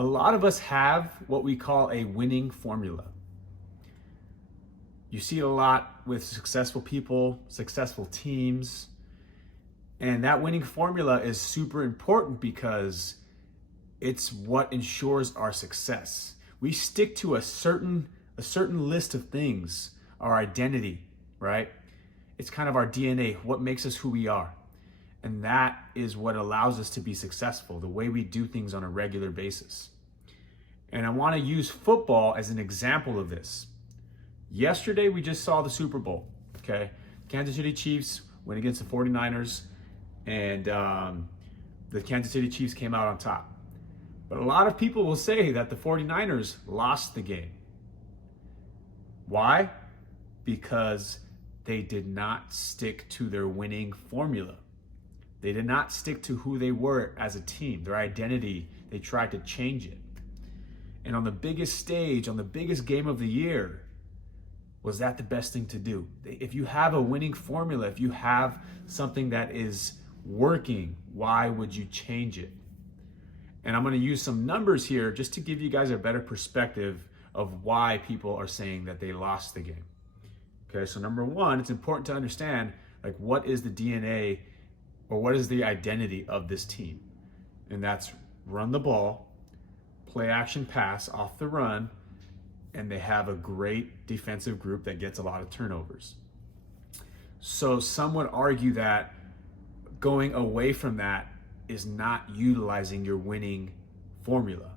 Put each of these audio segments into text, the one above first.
A lot of us have what we call a winning formula. You see it a lot with successful people, successful teams. And that winning formula is super important because it's what ensures our success. We stick to a certain list of things, our identity, right? It's kind of our DNA, what makes us who we are. And that is what allows us to be successful, the way we do things on a regular basis. And I want to use football as an example of this. Yesterday, we just saw the Super Bowl, okay? Kansas City Chiefs went against the 49ers, and the Kansas City Chiefs came out on top. But a lot of people will say that the 49ers lost the game. Why? Because they did not stick to their winning formula. They did not stick to who they were as a team, their identity. They tried to change it. And on the biggest stage, on the biggest game of the year, was that the best thing to do? If you have a winning formula, if you have something that is working, why would you change it? And I'm going to use some numbers here just to give you guys a better perspective of why people are saying that they lost the game. Okay, so number one, it's important to understand like what is the DNA or what is the identity of this team? And that's run the ball, play action pass off the run, and they have a great defensive group that gets a lot of turnovers. So some would argue that going away from that is not utilizing your winning formula.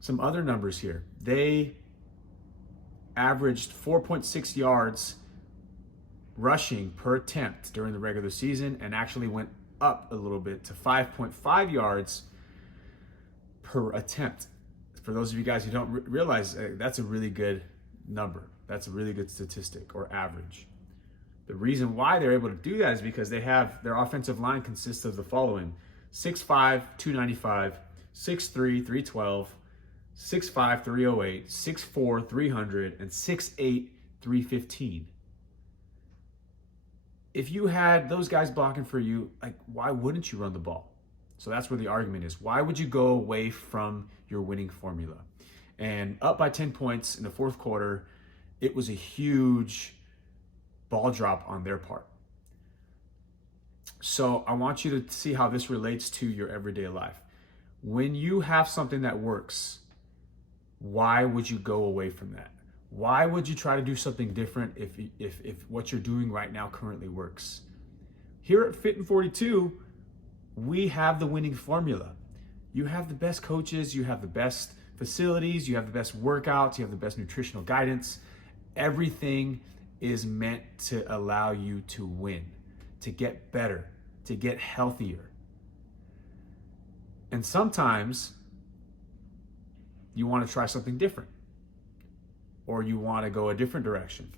Some other numbers here. They averaged 4.6 yards rushing per attempt during the regular season and actually went up a little bit to 5.5 yards per attempt. For those of you guys who don't realize, that's a really good number. That's a really good statistic or average. The reason why they're able to do that is because they have their offensive line consists of the following: 6'5", 295, 6'3", 312, 6'5", 308, 6'4", 300, and 6'8", 315. If you had those guys blocking for you, like, why wouldn't you run the ball? So that's where the argument is. Why would you go away from your winning formula? And up by 10 points in the fourth quarter, it was a huge ball drop on their part. So I want you to see how this relates to your everyday life. When you have something that works, why would you go away from that? Why would you try to do something different if what you're doing right now currently works? Here at Fit and 42, we have the winning formula. You have the best coaches, you have the best facilities, you have the best workouts, you have the best nutritional guidance. Everything is meant to allow you to win, to get better, to get healthier. And sometimes you want to try something different, or you want to go a different direction.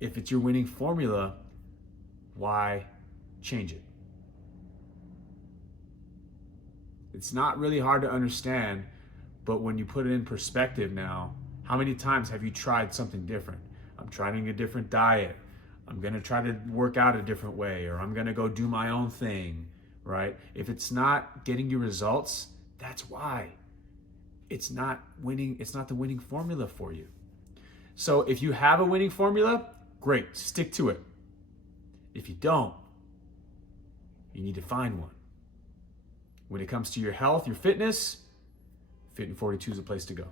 If it's your winning formula, why change it? It's not really hard to understand, but when you put it in perspective now, how many times have you tried something different? I'm trying a different diet. I'm going to try to work out a different way, or I'm going to go do my own thing, right? If it's not getting you results, that's why. It's not winning. It's not the winning formula for you. So if you have a winning formula, great, stick to it. If you don't, you need to find one. When it comes to your health, your fitness, Fit and 42 is the place to go.